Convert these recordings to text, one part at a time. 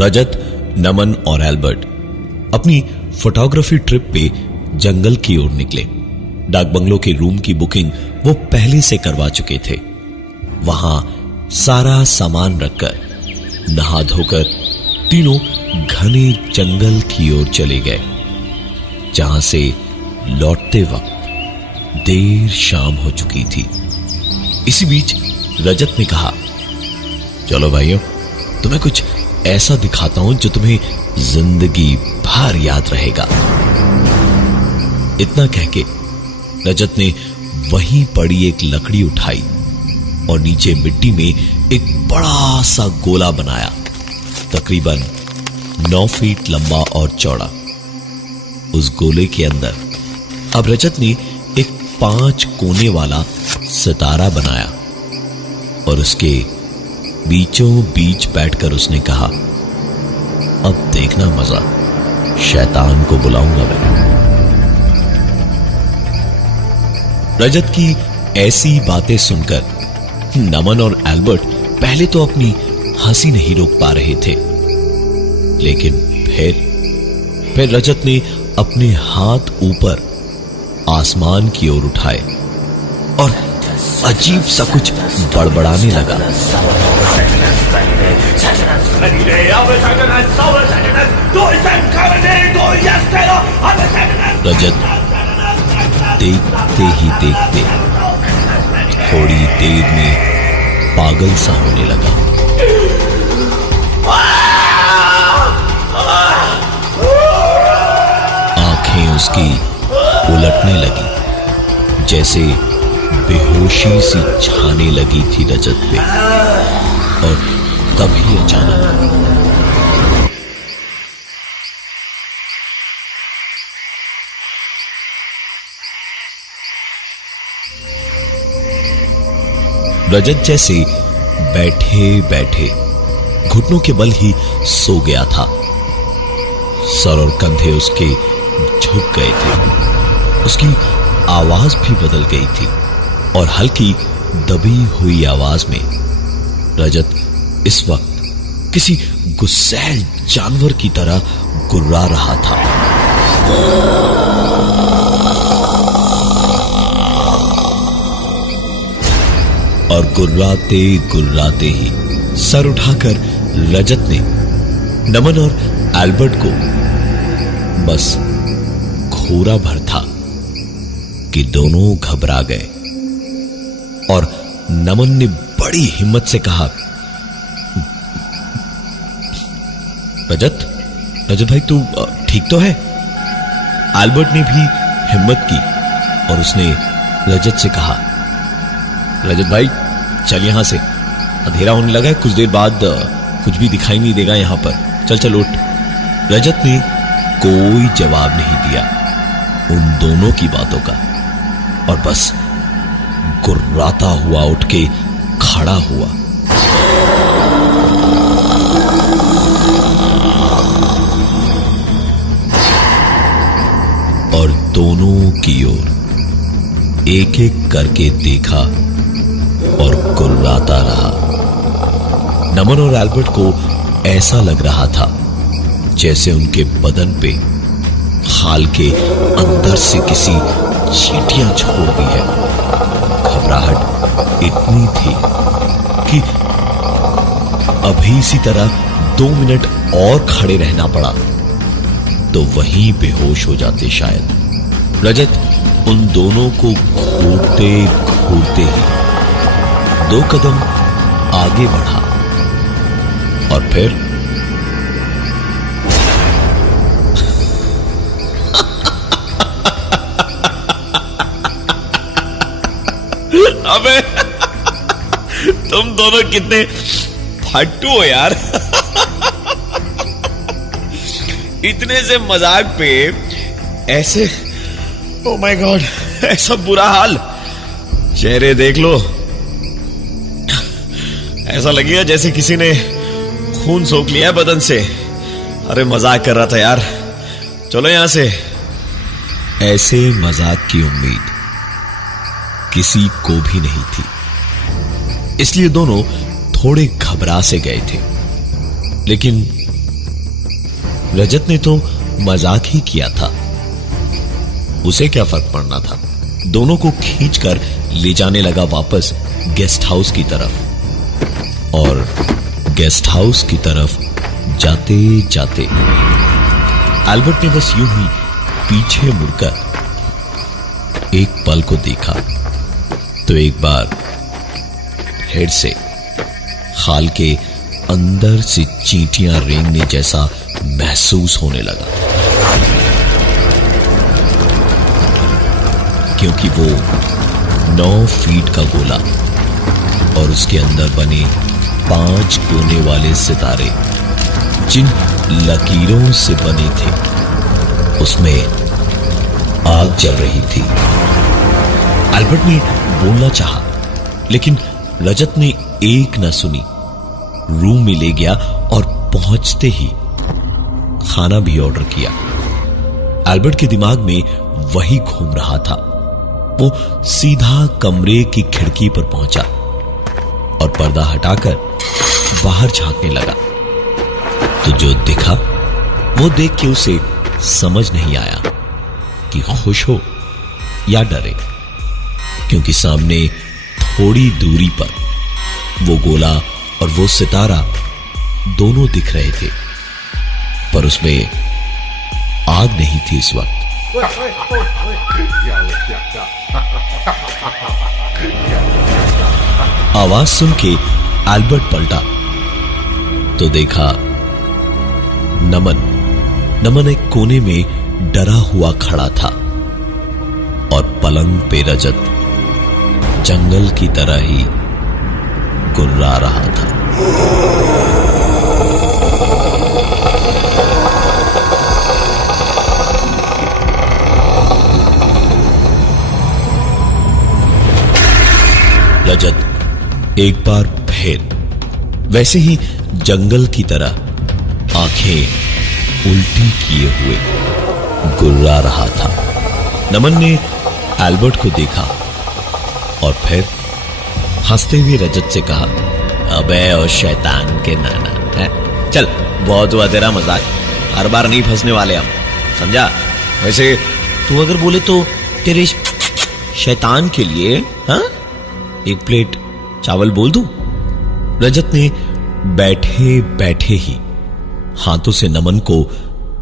रजत, नमन और एल्बर्ट अपनी photography trip पे जंगल की ओर निकले। डाक बंगलो के रूम की बुकिंग वो पहले से करवा चुके थे। वहां सारा सामान रखकर नहा धोकर तीनों घने जंगल की ओर चले गए, जहां से लौटते वक्त देर शाम हो चुकी थी। इसी बीच रजत ने कहा, चलो भाइयों, तुम्हें कुछ ऐसा दिखाता हूं जो तुम्हें जिंदगी भर याद रहेगा। इतना कहके रजत ने वहीं पड़ी एक लकड़ी उठाई और नीचे मिट्टी में एक बड़ा सा गोला बनाया, तकरीबन 9 फीट लंबा और चौड़ा। उस गोले के अंदर अब रजत ने एक 5 कोने वाला सितारा बनाया और उसके बीचों बीच बैठकर उसने कहा, अब देखना मजा, शैतान को बुलाऊंगा मैं। रजत की ऐसी बातें सुनकर नमन और एल्बर्ट पहले तो अपनी हंसी नहीं रोक पा रहे थे, लेकिन फिर रजत ने अपने हाथ ऊपर आसमान की ओर उठाए और अजीब सा कुछ बड़बड़ाने लगा। रजत देखते ही देखते थोड़ी देर में पागल सा होने लगा। आंखें उसकी उलटने लगी, जैसे बेहोशी सी छाने लगी थी रजत पे। और तभी अचानक रजत जैसे बैठे बैठे घुटनों के बल ही सो गया था। सर और कंधे उसके झुक गए थे। उसकी आवाज भी बदल गई थी और हल्की दबी हुई आवाज में रजत इस वक्त किसी गुस्सैल जानवर की तरह गुर्रा रहा था। और गुर्राते गुर्राते ही सर उठाकर रजत ने नमन और एल्बर्ट को बस घोरा भर था कि दोनों घबरा गए। और नमन ने बड़ी हिम्मत से कहा, रजत भाई तू ठीक तो है? एल्बर्ट ने भी हिम्मत की और उसने रजत से कहा, रजत भाई चल यहां से, अंधेरा होने लगा है, कुछ देर बाद कुछ भी दिखाई नहीं देगा यहां पर, चल उठ। रजत ने कोई जवाब नहीं दिया उन दोनों की बातों का और बस गुर्राता हुआ उठ के खड़ा हुआ। और दोनों की ओर एक एक करके देखा और गुर्राता रहा। नमन और एल्बर्ट को ऐसा लग रहा था जैसे उनके बदन पे खाल के अंदर से किसी चींटियां छोड़ दी है। घबराहट इतनी थी कि अभी इसी तरह 2 मिनट और खड़े रहना पड़ा तो वहीं बेहोश हो जाते शायद। रजत उन दोनों को घूरते घूरते ही 2 कदम आगे बढ़ा और फिर अबे तुम दोनों कितने फट्टू हो यार। इतने से मजाक पे ऐसे, ओ माय गॉड, ऐसा बुरा हाल। चेहरे देख लो, ऐसा लगेगा जैसे किसी ने खून सोख लिया बदन से। अरे मजाक कर रहा था यार, चलो यहां से। ऐसे मजाक की उम्मीद किसी को भी नहीं थी, इसलिए दोनों थोड़े घबरा से गए थे। लेकिन रजत ने तो मजाक ही किया था, उसे क्या फर्क पड़ना था। दोनों को खींचकर ले जाने लगा वापस गेस्ट हाउस की तरफ। और गेस्ट हाउस की तरफ जाते जाते एल्बर्ट ने बस यूं ही पीछे मुड़कर एक पल को देखा तो एक बार फिर से खाल के अंदर से चींटियां रेंगने जैसा महसूस होने लगा, क्योंकि वो 9 फीट का गोला और उसके अंदर बने 5 कोने वाले सितारे जिन लकीरों से बने थे, उसमें आग जल रही थी। एल्बर्ट ने बोलना चाहा, लेकिन रजत ने एक न सुनी। रूम में ले गया और पहुंचते ही खाना भी ऑर्डर किया। एल्बर्ट के दिमाग में वही घूम रहा था। वो सीधा कमरे की खिड़की पर पहुंचा और पर्दा हटाकर बाहर झांकने लगा। तो जो दिखा वो देख के उसे समझ नहीं आया कि खुश हो या डरे, क्योंकि सामने थोड़ी दूरी पर वो गोला और वो सितारा दोनों दिख रहे थे, पर उसमें आग नहीं थी इस वक्त। आवाज सुन के एल्बर्ट पलटा तो देखा नमन एक कोने में डरा हुआ खड़ा था और पलंग पे रजत जंगल की तरह ही गुर्रा रहा था। रजत एक बार फिर वैसे ही जंगल की तरह आंखें उल्टी किए हुए गुर्रा रहा था। नमन ने एल्बर्ट को देखा और फिर हंसते हुए रजत से कहा, अबे ओ शैतान के नाना है, चल बहुत हुआ तेरा मजाक, हर बार नहीं फंसने वाले हम, समझा। वैसे तू अगर बोले तो तेरे शैतान के लिए हाँ 1 प्लेट चावल बोल दूं। रजत ने बैठे बैठे ही हाथों से नमन को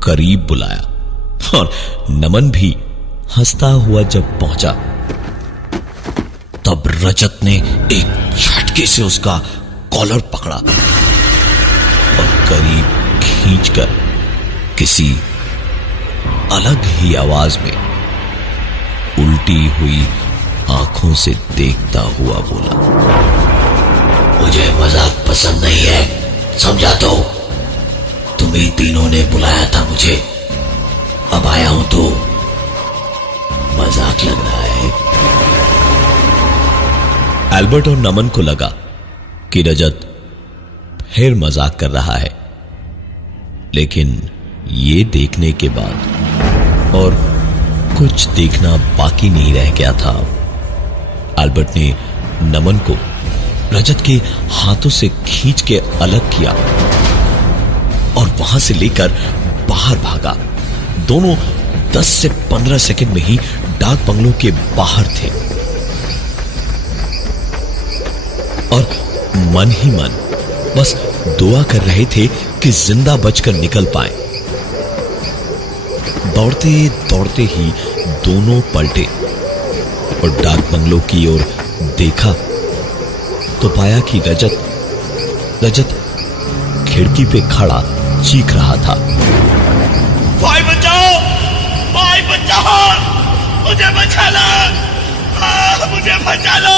करीब बुलाया और नमन भी हंसता हुआ जब पहुंचा तब रजत ने एक झटके से उसका कॉलर पकड़ा और करीब खींचकर किसी अलग ही आवाज में उल्टी हुई आंखों से देखता हुआ बोला, मुझे मजाक पसंद नहीं है, समझा। तो तुम्हें तीनों ने बुलाया था मुझे, अब आया हूं तो मजाक लग रहा है। एल्बर्ट और नमन को लगा कि रजत फिर मजाक कर रहा है, लेकिन ये देखने के बाद और कुछ देखना बाकी नहीं रह गया था। एल्बर्ट ने नमन को रजत के हाथों से खींच के अलग किया और वहां से लेकर बाहर भागा। दोनों 10 से 15 सेकंड में ही डाक बंगलों के बाहर थे और मन ही मन बस दुआ कर रहे थे कि जिंदा बचकर निकल पाए। दौड़ते दौड़ते ही दोनों पलटे और डाक बंगलों की ओर देखा तो पाया कि रजत खिड़की पे खड़ा चीख रहा था, भाई बचाओ, भाई बचाओ, मुझे बचा लो, मुझे बचा लो,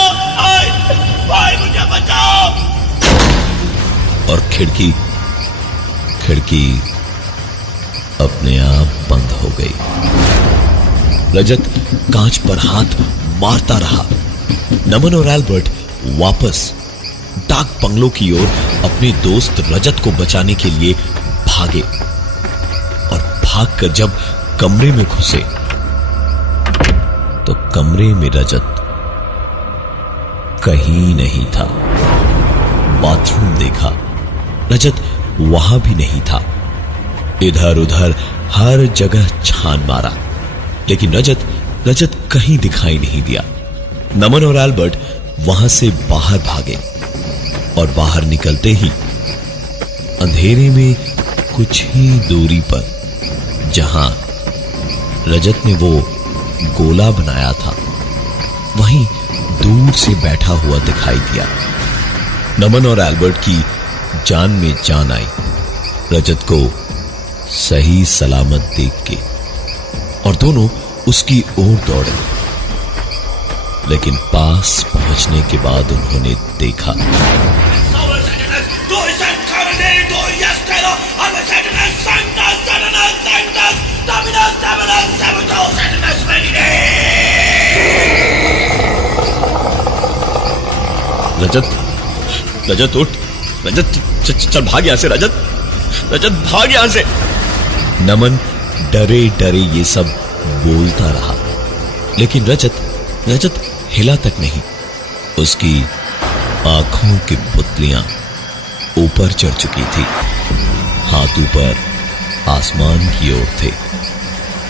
भाई मुझे बचाओ। और खिड़की अपने आप बंद हो गई। रजत कांच पर हाथ मारता रहा। नमन और एल्बर्ट वापस डाक बंगलों की ओर अपने दोस्त रजत को बचाने के लिए भागे और भागकर जब कमरे में घुसे तो कमरे में रजत कहीं नहीं था। बाथरूम देखा, रजत वहां भी नहीं था। इधर उधर हर जगह छान मारा, लेकिन रजत कहीं दिखाई नहीं दिया। नमन और एल्बर्ट वहां से बाहर भागे और बाहर निकलते ही अंधेरे में कुछ ही दूरी पर जहां रजत ने वो गोला बनाया था, वहीं दूर से बैठा हुआ दिखाई दिया। नमन और एल्बर्ट की जान में जान आई रजत को सही सलामत देख के, और दोनों उसकी ओर दौड़े। लेकिन पास पहुंचने के बाद उन्होंने देखा रजत उठ, रजत चल भाग यहां से, रजत भाग यहां से। नमन डरे डरे ये सब बोलता रहा, लेकिन रजत हिला तक नहीं। उसकी आंखों की पुतलियां ऊपर चढ़ चुकी थी, हाथ ऊपर आसमान की ओर थे,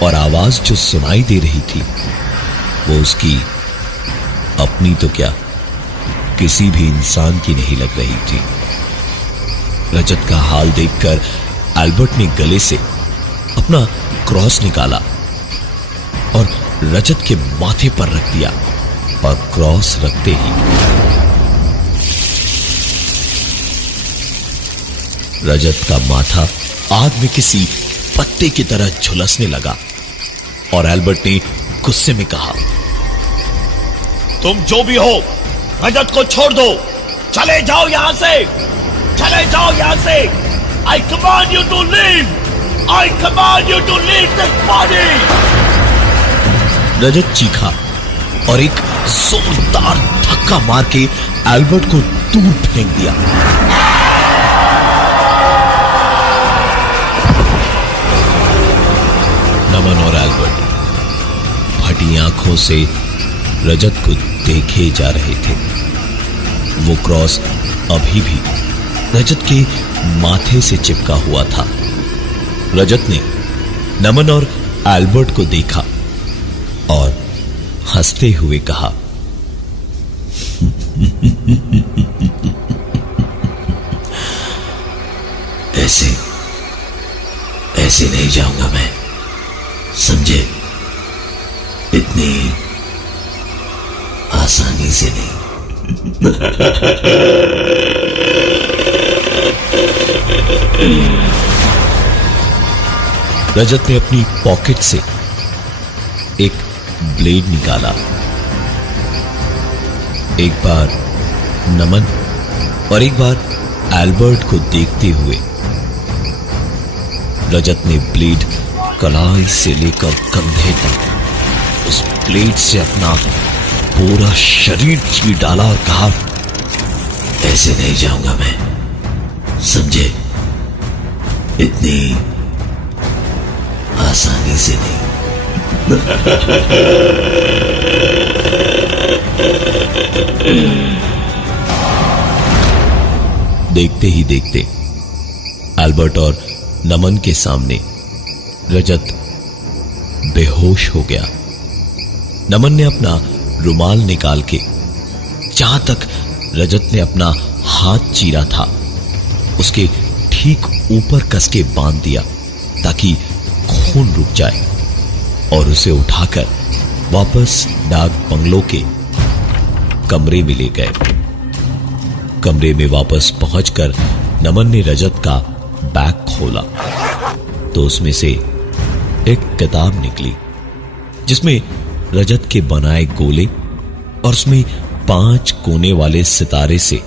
और आवाज जो सुनाई दे रही थी वो उसकी अपनी तो क्या, किसी भी इंसान की नहीं लग रही थी। रजत का हाल देखकर एल्बर्ट ने गले से अपना क्रॉस निकाला और रजत के माथे पर रख दिया, और क्रॉस रखते ही रजत का माथा आग में किसी पत्ते की तरह झुलसने लगा, और एल्बर्ट ने गुस्से में कहा, तुम जो भी हो रजत को छोड़ दो, चले जाओ यहां से, चले जाओ यहां से। I command you to leave, I command you to leave this body। रजत चीखा और एक जोरदार धक्का मार के एल्बर्ट को दूर फेंक दिया। नमन और एल्बर्ट फटी आंखों से रजत को देखे जा रहे थे। वो क्रॉस अभी भी रजत के माथे से चिपका हुआ था। रजत ने नमन और एल्बर्ट को देखा और हंसते हुए कहा, ऐसे नहीं जाऊंगा मैं, समझे? इतनी आसानी से नहीं। रजत ने अपनी पॉकेट से एक ब्लेड निकाला। एक बार नमन और एक बार एल्बर्ट को देखते हुए रजत ने ब्लेड कलाई से लेकर कंधे तक उस ब्लेड से अपना पूरा शरीर चीर डाला और कहा, ऐसे नहीं जाऊंगा मैं, समझे? इतनी आसानी से नहीं। देखते ही देखते एल्बर्ट और नमन के सामने रजत बेहोश हो गया। नमन ने अपना रुमाल निकाल के जहां तक रजत ने अपना हाथ चीरा था उसके ठीक ऊपर कसके बांध दिया ताकि खून रुक जाए, और उसे उठाकर वापस डाक बंगलो के कमरे में ले गए। कमरे में वापस पहुंचकर नमन ने रजत का बैग खोला तो उसमें से एक किताब निकली जिसमें रजत के बनाए गोले और उसमें 5 कोने वाले सितारे से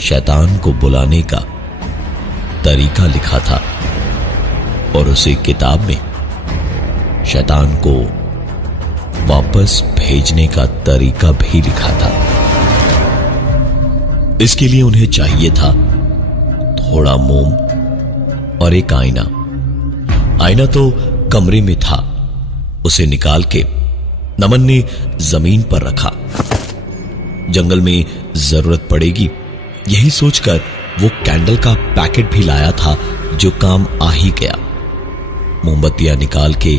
शैतान को बुलाने का तरीका लिखा था, और उसी किताब में शैतान को वापस भेजने का तरीका भी लिखा था। इसके लिए उन्हें चाहिए था थोड़ा मोम और एक आईना। आईना तो कमरे में था, उसे निकाल के नमन ने जमीन पर रखा। जंगल में जरूरत पड़ेगी यही सोचकर वो कैंडल का पैकेट भी लाया था जो काम आ ही गया। मोमबत्तियां निकाल के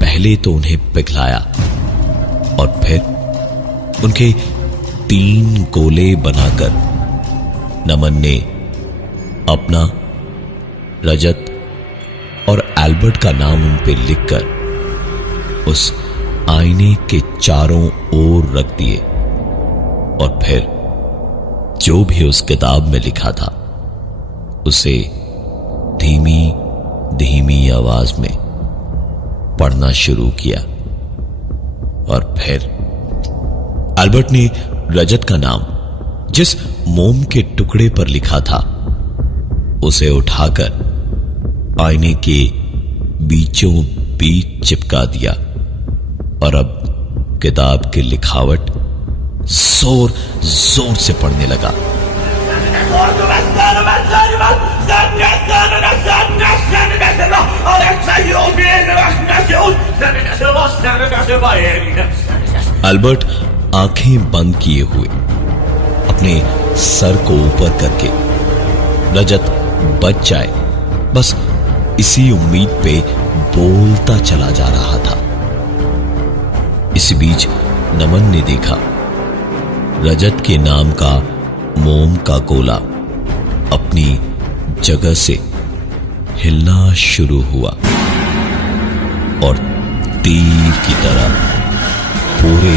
पहले तो उन्हें पिघलाया और फिर उनके 3 गोले बनाकर नमन ने अपना, रजत और एल्बर्ट का नाम उन पे लिखकर उस आईने के चारों ओर रख दिए और फिर जो भी उस किताब में लिखा था उसे धीमी धीमी आवाज में पढ़ना शुरू किया। और फिर एल्बर्ट ने रजत का नाम जिस मोम के टुकड़े पर लिखा था उसे उठाकर आईने के बीचों बीच चिपका दिया और अब किताब की लिखावट जोर जोर से पढ़ने लगा। एल्बर्ट आंखें बंद किए हुए अपने सर को ऊपर करके रजत बच जाए बस इसी उम्मीद पे बोलता चला जा रहा था। इसी बीच नमन ने देखा रजत के नाम का मोम का गोला अपनी जगह से हिलना शुरू हुआ और तीर की तरह पूरे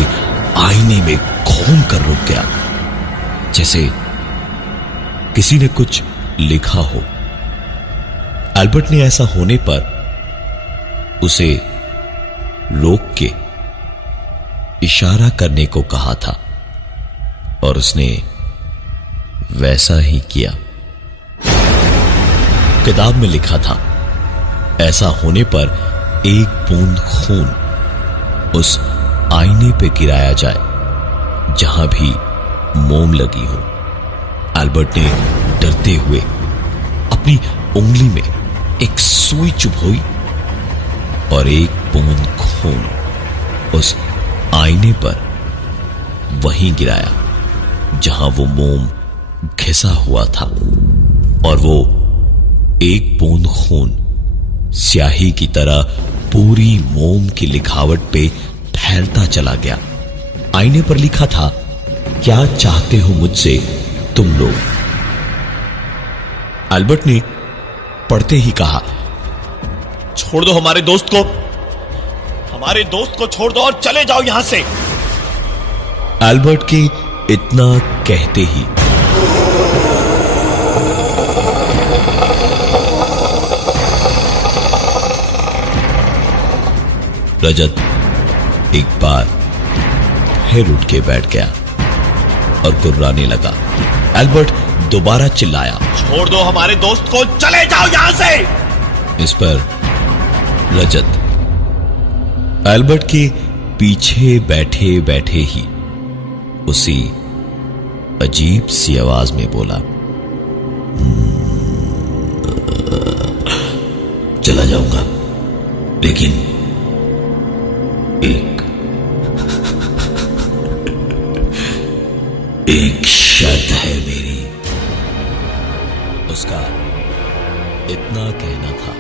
आईने में घूम कर रुक गया, जैसे किसी ने कुछ लिखा हो। एल्बर्ट ने ऐसा होने पर उसे रोक के इशारा करने को कहा था और उसने वैसा ही किया। किताब में लिखा था ऐसा होने पर एक बूंद खून उस आईने पे गिराया जाए जहां भी मोम लगी हो। एल्बर्ट ने डरते हुए अपनी उंगली में एक सुई चुभोई और एक बूंद खून उस आईने पर वहीं गिराया जहां वो मोम घिसा हुआ था और वो एक बूंद खून स्याही की तरह पूरी मोम की लिखावट पे फैलता चला गया। आईने पर लिखा था, क्या चाहते हो मुझसे तुम लोग। एल्बर्ट ने पढ़ते ही कहा, छोड़ दो हमारे दोस्त को छोड़ दो और चले जाओ यहां से। एल्बर्ट के इतना कहते ही रजत एक बार फिर उठ के बैठ गया और गुर्राने लगा। एल्बर्ट दोबारा चिल्लाया, छोड़ दो हमारे दोस्त को, चले जाओ यहां से। इस पर रजत एल्बर्ट के पीछे बैठे बैठे ही उसी अजीब सी आवाज में बोला, चला जाऊंगा लेकिन एक शर्त है मेरी। उसका इतना कहना था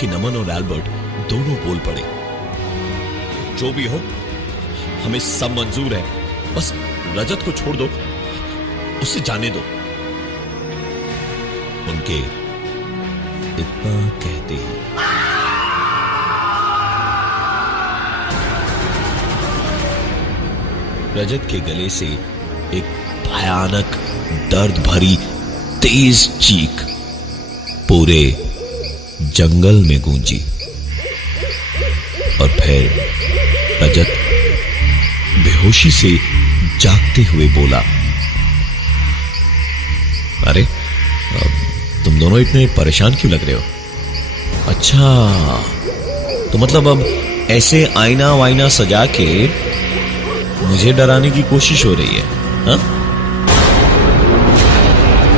कि नमन और एल्बर्ट दोनों बोल पड़े, जो भी हो हमें सब मंजूर है, बस रजत को छोड़ दो, उसे जाने दो। उनके इतना कहते ही रजत के गले से एक भयानक दर्द भरी तेज चीख पूरे जंगल में गूंजी और फिर रजत बेहोशी से जागते हुए बोला, अरे तुम दोनों इतने परेशान क्यों लग रहे हो। अच्छा, तो मतलब अब ऐसे आईना वाइना सजा के मुझे डराने की कोशिश हो रही है, हा?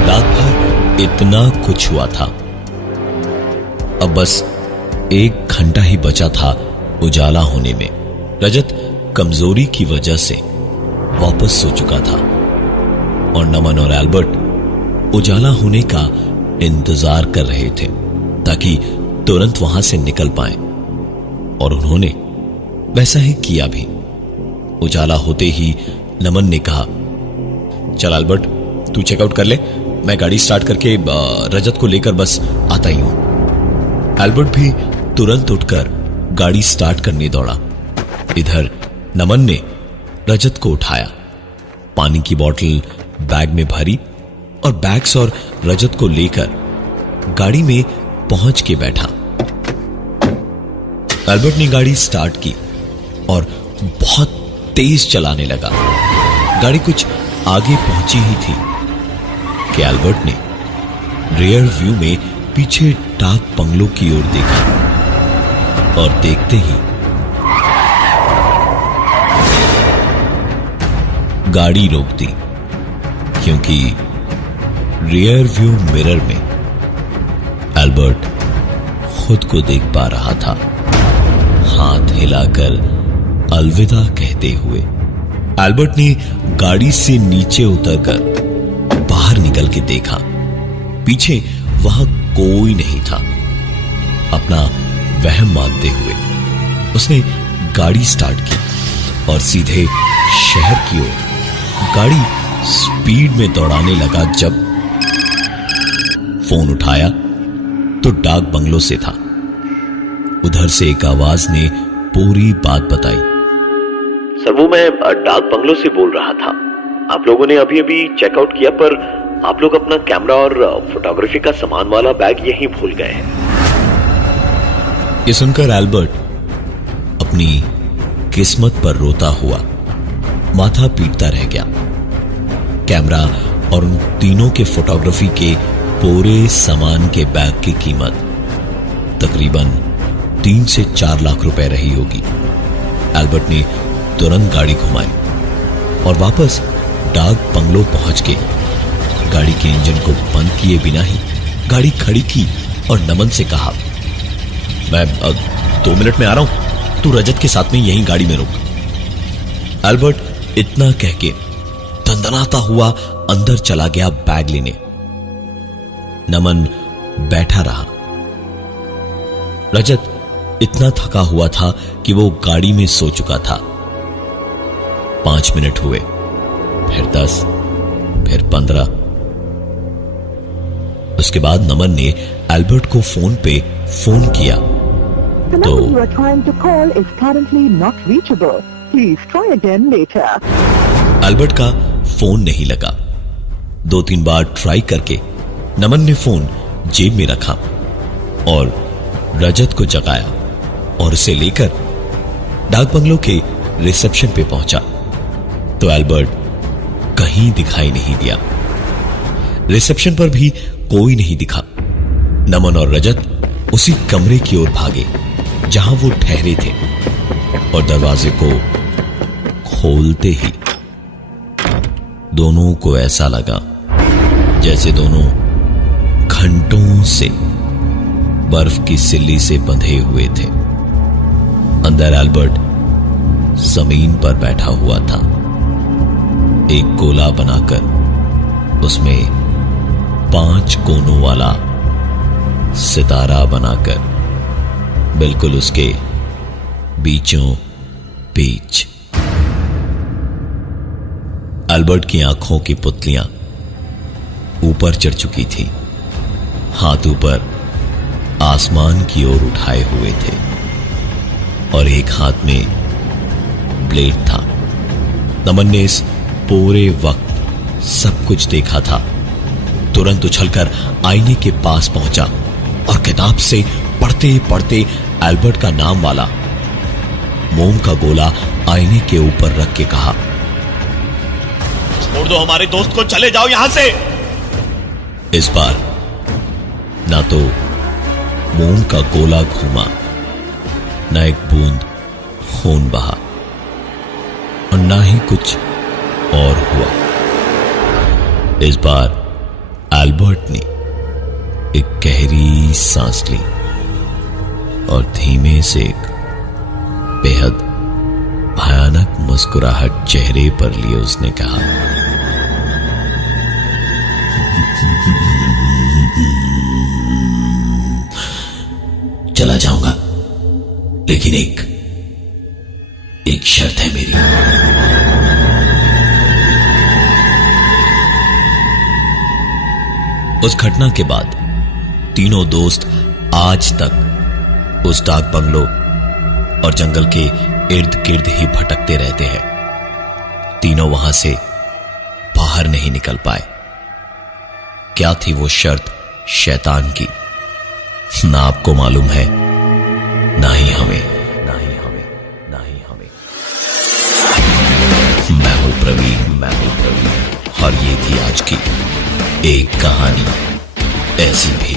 रात भर इतना कुछ हुआ था, अब बस 1 घंटा ही बचा था उजाला होने में। रजत कमजोरी की वजह से वापस सो चुका था और नमन और एल्बर्ट उजाला होने का इंतजार कर रहे थे ताकि तुरंत वहां से निकल पाए, और उन्होंने वैसा ही किया भी। उजाला होते ही नमन ने कहा, चल अल्बर्ट, तू चेकआउट कर ले, मैं गाड़ी स्टार्ट करके रजत को लेकर बस आता ही हूं। अल्बर्ट भी तुरंत उठकर गाड़ी स्टार्ट करने दौड़ा। इधर नमन ने रजत को उठाया, पानी की बोतल बैग में भरी और बैग्स और रजत को लेकर गाड़ी में पहुंच के बैठा। अल्बर्ट ने गाड़ी स्टार्ट की और बहुत तेज चलाने लगा। गाड़ी कुछ आगे पहुंची ही थी कि अल्बर्ट ने रियर व्यू में पीछे डाक बंगलों की ओर देखा, और देखते ही गाड़ी रोक दी, क्योंकि रियर व्यू मिरर में अल्बर्ट खुद को देख पा रहा था, हाथ हिलाकर अलविदा कहते हुए। अल्बर्ट ने गाड़ी से नीचे उतरकर बाहर निकल के देखा, पीछे वहां कोई नहीं था। अपना वहम मानते हुए उसने गाड़ी स्टार्ट की और सीधे शहर की ओर गाड़ी स्पीड में दौड़ाने लगा। जब फोन उठाया तो डाक बंगलों से था। उधर से एक आवाज ने पूरी बात बताई। सर, वो मैं डाक बंगलों से बोल रहा था। आप लोगों ने अभी अभी चेकआउट किया, पर आप लोग अपना कैमरा और फोटोग्राफी का सामान वाला बैग यहीं भूल गए हैं। ये सुनकर अल्बर्ट अपनी किस्मत पर रोता हुआ माथा पीटता रह गया। कैमरा और उन तीनों के फोटोग्राफी के पूरे सामान के बैग की कीमत तकरीबन 3 से 4 लाख रुपए रही होगी। अल्बर्ट ने तुरंत गाड़ी घुमाई और वापस डाक बंगलो पहुंच के गाड़ी के इंजन को बंद किए बिना ही गाड़ी खड़ी की और नमन से कहा, मैं 2 मिनट में आ रहा हूं, तू रजत के साथ में यहीं गाड़ी में रुक। अल्बर्ट इतना कह के दंदनाता हुआ अंदर चला गया बैग लेने। नमन बैठा रहा। रजत इतना थका हुआ था कि वो गाड़ी में सो चुका था। 5 मिनट हुए, फिर 10, फिर 15। उसके बाद नमन ने अल्बर्ट को फोन पे फोन किया तो अल्बर्ट का फोन नहीं लगा। 2-3 बार ट्राई करके नमन ने फोन जेब में रखा और रजत को जगाया और उसे लेकर डाक बंगलों के रिसेप्शन पे पहुंचा तो अल्बर्ट कहीं दिखाई नहीं दिया। रिसेप्शन पर भी कोई नहीं दिखा। नमन और रजत उसी कमरे की ओर भागे जहां वो ठहरे थे और दरवाजे को खोलते ही दोनों को ऐसा लगा जैसे दोनों घंटों से बर्फ की सिल्ली से बंधे हुए थे। अंदर अल्बर्ट जमीन पर बैठा हुआ था, एक गोला बनाकर उसमें 5 कोनों वाला सितारा बनाकर बिल्कुल उसके बीचों बीच। अल्बर्ट की आंखों की पुतलियां ऊपर चढ़ चुकी थी, हाथ ऊपर आसमान की ओर उठाए हुए थे और एक हाथ में ब्लेड था। नमन ने इस पूरे वक्त सब कुछ देखा था। तुरंत उछलकर आईने के पास पहुंचा और किताब से पढ़ते पढ़ते अल्बर्ट का नाम वाला मोम का गोला आईने के ऊपर रख के कहा, छोड़ दो हमारे दोस्त को, चले जाओ यहां से। इस बार ना तो मोम का गोला घूमा, ना एक बूंद खून बहा और ना ही कुछ और हुआ। इस बार अल्बर्ट ने एक गहरी सांस ली और धीमे से एक बेहद भयानक मुस्कुराहट चेहरे पर लिए उसने कहा, चला जाऊंगा, लेकिन एक शर्त है मेरी। उस घटना के बाद तीनों दोस्त आज तक उस डाक बंगलो और जंगल के इर्द गिर्द ही भटकते रहते हैं। तीनों वहां से बाहर नहीं निकल पाए। क्या थी वो शर्त शैतान की, ना आपको मालूम है, ना ही हमें। मैं हूं प्रवीण और ये थी आज की एक कहानी ऐसी भी।